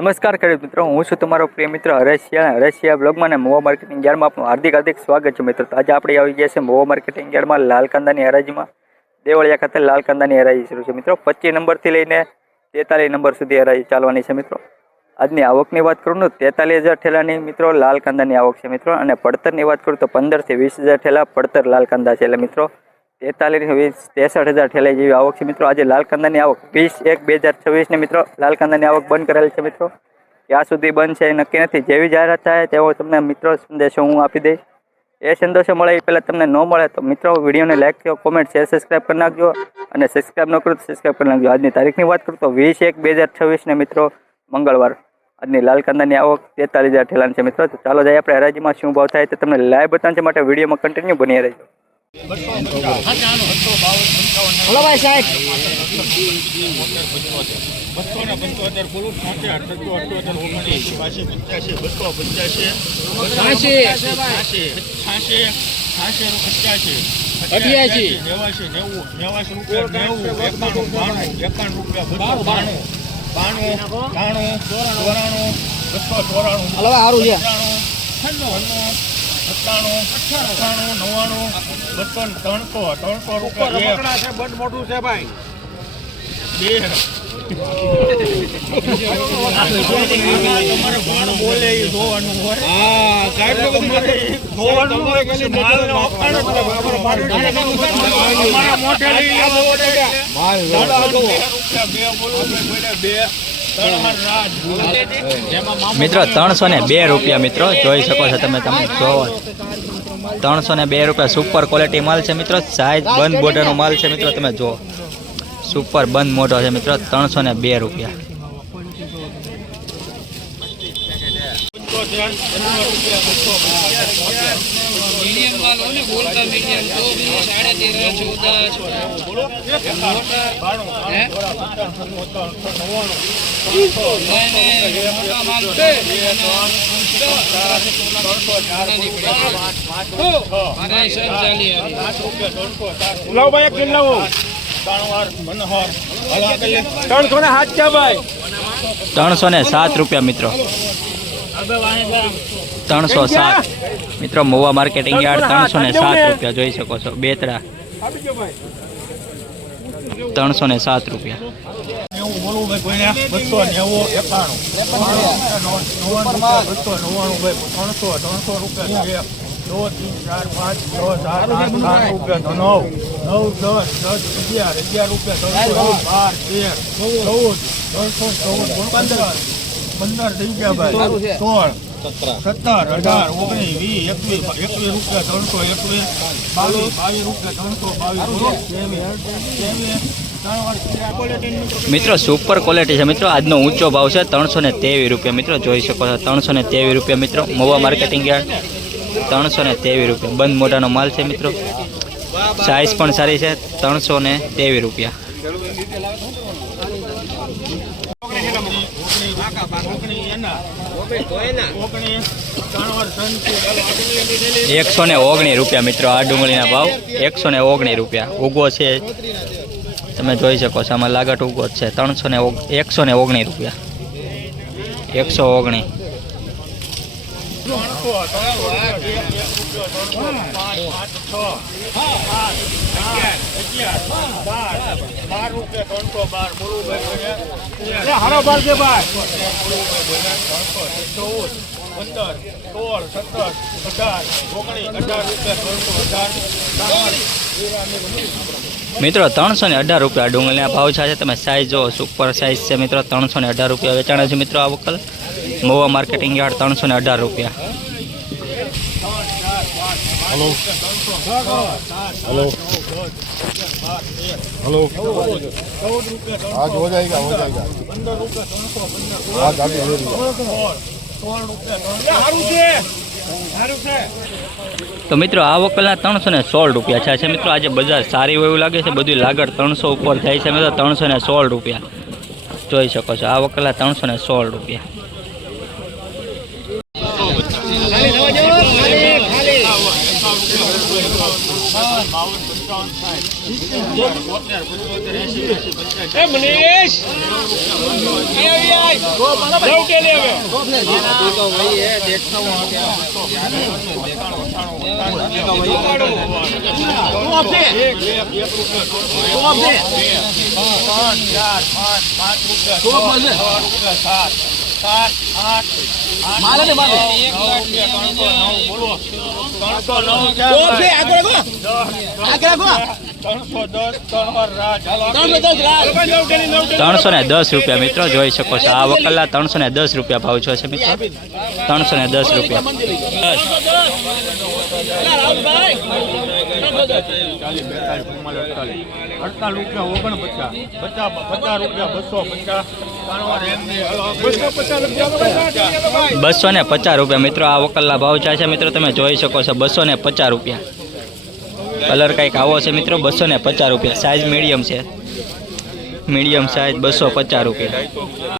નમસ્કાર ખેડૂત મિત્રો, હું છું તમારો પ્રિય મિત્ર હરેશિયા. હરેશિયા બ્લોગમાં અને મોવા માર્કેટિંગ યાર્ડમાં આપનું હાર્દિક હાર્દિક સ્વાગત છે મિત્રો. આજે આપણે આવી ગયા છે મોવા માર્કેટિંગ યાર્ડમાં લાલ કાંદાની હરાજીમાં. દેવળિયા ખાતે લાલ કાંદાની હરાજી શરૂ છે મિત્રો. પચીસ નંબરથી લઈને તેતાલીસ નંબર સુધી હરાજી ચાલવાની છે મિત્રો. આજની આવકની વાત કરું તો તેતાલીસ હજાર ઠેલાની મિત્રો લાલ કાંદાની આવક છે મિત્રો. અને પડતરની વાત કરું તો પંદરથી વીસ હજાર ઠેલા પડતર લાલ કાંદા છે એટલે મિત્રો. તેતાલીસ વીસ ત્રેસઠ હજાર ઠેલાઈ જેવી આવક છે મિત્રો. આજે લાલ કાંદાની આવક વીસ એક બે હજાર છવ્વીસને મિત્રો. લાલ કાંદાની આવક બંધ કરેલ છે મિત્રો. ક્યાં સુધી બંધ છે એ નક્કી નથી. જેવી જાહેરાત થાય તેવો તમને મિત્રો સંદેશો હું આપી દઈશ. એ સંદેશો મળે એ પહેલાં તમને ન મળે તો મિત્રો વિડીયોને લાઈક કરો કોમેન્ટ શેર સબસ્ક્રાઈબ કરી નાખજો. અને સબસ્ક્રાઈબ ન કરો તો સબસ્ક્રાઈબ કરી નાખજો. આજની તારીખની વાત કરું તો વીસ એક બે હજાર છવ્વીસને મિત્રો મંગળવાર. આજની લાલ કાંદાની આવક તેતાલીસ હજાર ઠેલાની છે મિત્રો. તો ચાલો જાય આપણે હરાજીમાં શું ભાવ થાય તે તમને લાઈવ બતાવવા માટે વિડીયોમાં કન્ટિન્યુ બની રહેજો. હલો ભાઈ સાહેબ બસો નેવું નેવાસી બાણું એકાણું રૂપિયા બસો બાણું બાણું ચોરાણું હલો સારું છે સત્તાણું અઠ્ઠાણું નવ્વાણું બસો ત્રણસો ત્રણસો રૂપિયા એક બડ મોટું છે ભાઈ. બે. બે. મિત્રો, ત્રણસો ને બે રૂપિયા મિત્રો, જોઈ શકો છો તમે તમે જોવો. ત્રણસો ને બે રૂપિયા સુપર ક્વોલિટી માલ છે મિત્રો સાઈઝ બંધ બોર્ડરનો માલ છે મિત્રો, તમે જુઓ. સુપર બંધ મોટો છે મિત્રો, ત્રણસો ને બે રૂપિયા. ચૌદ બોલો બાણું હે? પચાસ સત્તર નવ્વાણું મોટા માલ છે મારા હિસાબ ચાલી આવી લાવો ભાઈ એક કિલો લાવો ત્રણસો ને સાત છે ભાઈ. ત્રણસો ને સાત રૂપિયા મિત્રો. ત્રણસો સાત. મિત્રો મોવા માર્કેટિંગ યાર્ડ ત્રણસો ને સાત રૂપિયા જોઈ શકો છો. બેતડા આપી દો ભાઈ. ત્રણસો ને સાત રૂપિયા. નેવું બોલું ભાઈ કોઈને બસો નેવું એકાણું. બસો નવ્વાણું ભાઈ ત્રણસો ત્રણસો રૂપિયા છે દો ત્રણ ચાર પાંચ છ સાત આઠ આઠ રૂપિયા નવ નવ દસ દસ અગિયાર અગિયાર રૂપિયા ત્રણસો બાર તેર ચૌદ ત્રણસો ચૌદ પંદર. પંદર. થઈ ગયા ભાઈ. સોળ. સત્તર. અઢાર ઓગણીસ વીસ એકવીસ એકવીસ રૂપિયા ત્રણસો એકવીસ. બાવીસ બાવીસ રૂપિયા ત્રણસો બાવીસ. મિત્રો સુપર ક્વોલિટી છે. મિત્રો, આજનો ઊંચો ભાવ છે ત્રણસો ને તેવીસ રૂપિયા. મિત્રો, જોઈ શકો છો ત્રણસો ને તેવીસ રૂપિયા. મિત્રો, મોવા માર્કેટિંગ યાર્ડ ત્રણસો ને તેવીસ રૂપિયા. બંધ મોટાનો માલ છે, મિત્રો. સાઇઝ પણ સારી છે ત્રણસો ને તેવીસ રૂપિયા. એકસો ને ઓગણીસ રૂપિયા, મિત્રો, આ ડુંગળીના ભાવ. એકસો ને ઓગણીસ રૂપિયા. ઉગો છે તમે જોઈ શકો છો આમાં લાગટ ઉગો છે ત્રણસો ને એકસો ને ઓગણીસ રૂપિયા એકસો ઓગણીસ પંદર અઢાર રૂપિયા ત્રણસો અઢાર મિત્રો ત્રણસો ને અઢાર રૂપિયા ડુંગળીના ભાવ છે તમે સાઈઝ જો સુપર સાઈઝ છે મિત્રો ત્રણસો ને અઢાર રૂપિયા વેચાણા છે મિત્રો આ વખત મોવા માર્કેટિંગ યાર્ડ ત્રણસો ને અઢાર રૂપિયા हेलो आज हो जाएगा हो जाएगा आज आगे તો મિત્રો, આ વકલના ત્રણસો ને સોળ રૂપિયા થયા છે મિત્રો, આજે બજાર સારી હોય એવું લાગે છે. બધી લાગડ ત્રણસો ઉપર થાય છે મિત્રો, ત્રણસો ને સોળ રૂપિયા. જોઈ શકો છો, આ વકલા ત્રણસો ને સોળ રૂપિયા. ખાલી એ મનીષ જવું કે લે હવે સાત સાત નવ બોલો. ત્રણસો નવ ને દસ રૂપિયા મિત્રો જોઈ શકો છો. આ વકલા ત્રણસો ને દસ રૂપિયા ભાવ છે મિત્રો. ત્રણસો ને દસ રૂપિયા. અડતાલીસ. રૂપિયા ઓગણ પચાસ પચાસ પચાસ રૂપિયા બસો પચાસ. રૂપિયા બસો ને પચાસ રૂપિયા. મિત્રો, આ વકલના ભાવ છે. મિત્રો, તમે જોઈ શકો છો. બસો ને પચાસ રૂપિયા. કલર કંઈક આવો છે, મિત્રો. બસો ને પચાસ રૂપિયા. સાઇઝ મીડિયમ છે. મીડિયમ સાઇઝ બસો પચાસ રૂપિયા રૂપિયો.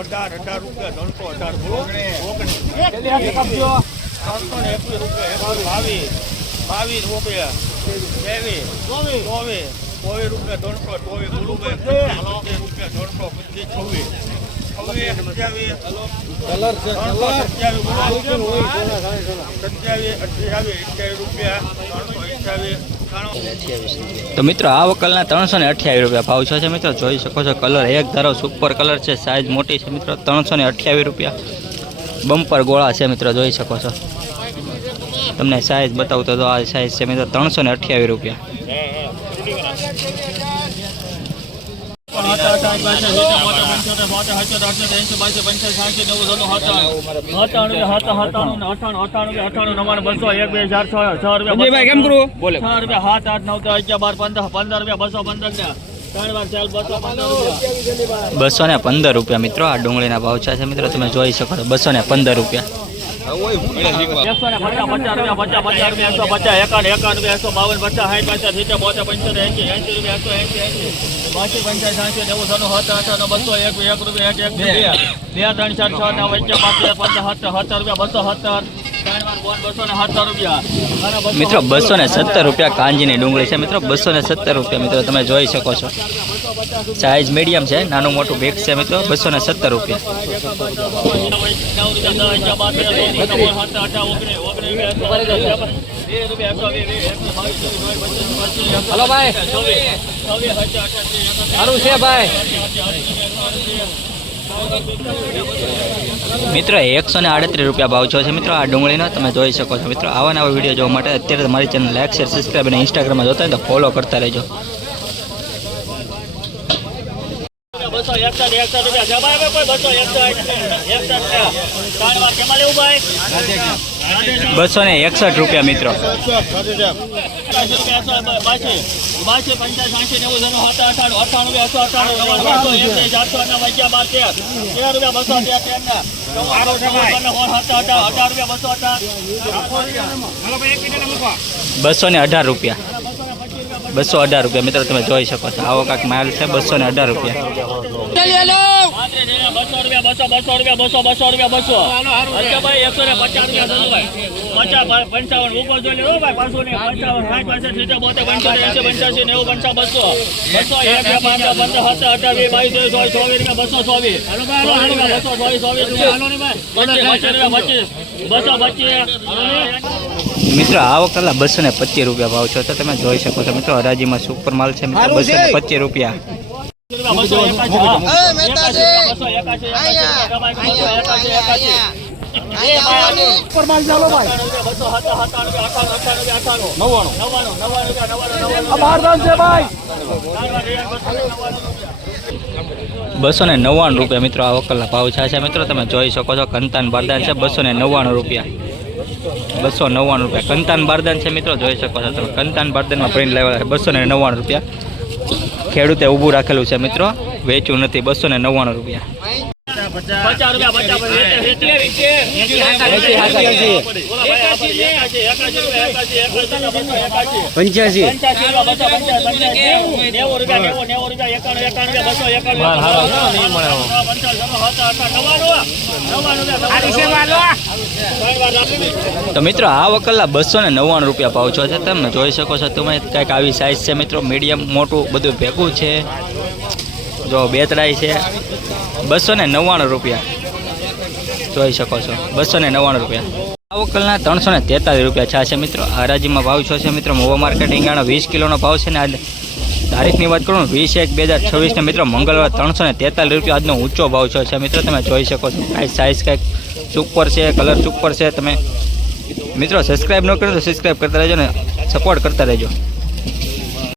અઢાર અઢાર રૂપિયા ત્રણસો અઢાર ત્રણસો ને એકવીસ રૂપિયા બાવીસ બાવીસ રૂપિયા ત્રેવીસ ચોવીસ ચોવીસ રૂપિયા ત્રણસો ચોવીસ રૂપિયા ત્રણસો પચીસ છવ્વીસ તો મિત્રો, આ વકલના ત્રણસો ને અઠ્યાવીસ રૂપિયા ભાવ છે મિત્રો. જોઈ શકો છો, કલર એક ધારો સુપર કલર છે સાઇઝ મોટી છે મિત્રો. ત્રણસો ને અઠ્યાવીસ રૂપિયા. બમ્પર ગોળા છે મિત્રો, જોઈ શકો છો. તમને સાઇઝ બતાવું તો આ સાઇઝ છે મિત્રો, ત્રણસો ને અઠ્યાવીસ રૂપિયા. કેમ કરું? બોલે. ને પંદર રૂપિયા મિત્રો, આ ડુંગળીના ભાવ છે. મિત્રો, તમે જોઈ શકો બસો ને પંદર રૂપિયા બસો ને પચાસ રૂપિયા રૂપિયા રૂપિયા સિત્તેર બોતેર પંચોતેર એંસી એંસી રૂપિયા એકસો એંસી એંસી બાસી નેવું એક એક રૂપિયા. બે બે ત્રણ ચાર છ ને વચ્ચે પાંચ પંદર સત્તર સત્તર રૂપિયા બસો સત્તર. મિત્રો, બસો ને સત્તર રૂપિયા કાંજીની ડુંગળી છે. મિત્રો, બસો ને સત્તર રૂપિયા, મિત્રો, તમે જોઈ શકો છો. સાઇઝ મીડિયમ છે, નાનું મોટું બેગ છે, મિત્રો. બસો ને સત્તર રૂપિયા. હલો ભાઈ. સારું છે ભાઈ. મિત્રો એકસો ને આડત્રીસ રૂપિયા ભાવ છો છે મિત્રો, આ ડુંગળીનો તમે જોઈ શકો છો. મિત્રો, આવા નવા વીડિયો જોવા માટે અત્યારે તમારી ચેનલ લાઈક, શેર સબસ્ક્રાઈબ અને ઇન્સ્ટાગ્રામમાં જોતા હોય તો ફોલો કરતા રહેજો. બસો ને એકસઠ રૂપિયા, મિત્રો. બાસી પંચાસ સાંસી નેવું જણો હતા અઠાણું અઠાણું એકસો અઠાણું નવ્વાણું બસો એકવીસ આઠસો ને વાગ્યા બાર તેર. તેર રૂપિયા બસો તેર તેર ના. બસો ને અઢાર રૂપિયા. બસો અઢાર રૂપિયા. મિત્રો તમે જોઈ શકો છો. આવો કાંક માલ છે બસો ને અઢાર રૂપિયા. બસો રૂપિયા બસો બસો રૂપિયા બસો બસો રૂપિયા બસો. ભાઈ એકસો ને પચાસ રૂપિયા ભાઈ. પચાસ પંચાવન ઉપર જોઈ લો. ભાઈ પાંચસો ને પંચાવન સાઠ પાસઠ સિત્તેર બોતેર પંચોતેર એસી પંચ્યાસી નેવું પંચાવન બસો. બસો એક બે પંદર સત્તર અઢાર વીસ બાવીસ ત્રેવીસ ચોવીસ ચોવીસ રૂપિયા બસો ચોવીસ. બસો ચોવીસ ચોવીસ રૂપિયા પચીસ પચીસ રૂપિયા પચીસ બસો પચીસ. મિત્રો આ વખતે બસો ને પચીસ રૂપિયા ભાવ છો. તો તમે જોઈ શકો છો મિત્રો હરાજીમાં સુપર માલ છે મિત્રો બસો ને પચીસ રૂપિયા. બસો ને નવ્વાણું રૂપિયા મિત્રો આ વકલના ભાવ છે. છે મિત્રો તમે જોઈ શકો છો કંતાન બારદાન છે બસો ને નવ્વાણું રૂપિયા. બસો નવ્વાણું રૂપિયા. કંતાન બારદાન છે મિત્રો જોઈ શકો છો તમે. કંતાન બારદાનમાં પ્રિન્ટ લાવેલા છે બસો ને નવ્વાણું રૂપિયા. ખેડૂતે ઊભું રાખેલું છે મિત્રો. વેચ્યું નથી બસો ને નવ્વાણું રૂપિયા. પચાસ. રૂપિયા પંચ્યાસી તો મિત્રો આ વકલના બસો ને નવ્વાણું રૂપિયા ભાવ છો છે તમે જોઈ શકો છો તમે કંઈક આવી સાઇઝ છે. મિત્રો મીડિયમ મોટું બધું ભેગું છે. જો બેતડાઈ છે. બસો ને નવ્વાણું રૂપિયા. જોઈ શકો છો. બસો ને નવ્વાણું રૂપિયા. આવકલના વકલના ત્રણસો ને તેતાલીસ રૂપિયા છા છે મિત્રો. હરાજીમાં ભાવ છો છે મિત્રો? મોવા માર્કેટ રીંગાણો વીસ કિલોનો ભાવ છે ને આજે તારીખની વાત કરું વીસ એક બે હજાર છવ્વીસને મિત્રો મંગળવાર ત્રણસો ને તેતાલીસ રૂપિયા આજનો ઊંચો ભાવ છો. છે મિત્રો, તમે જોઈ શકો છો. કાંઈ સાઇઝ કાંઈક સુપર છે કલર સુપર છે. તમે મિત્રો સબસ્ક્રાઈબ ન કરો તો સબસ્ક્રાઈબ કરતા રહેજો ને સપોર્ટ કરતા રહેજો.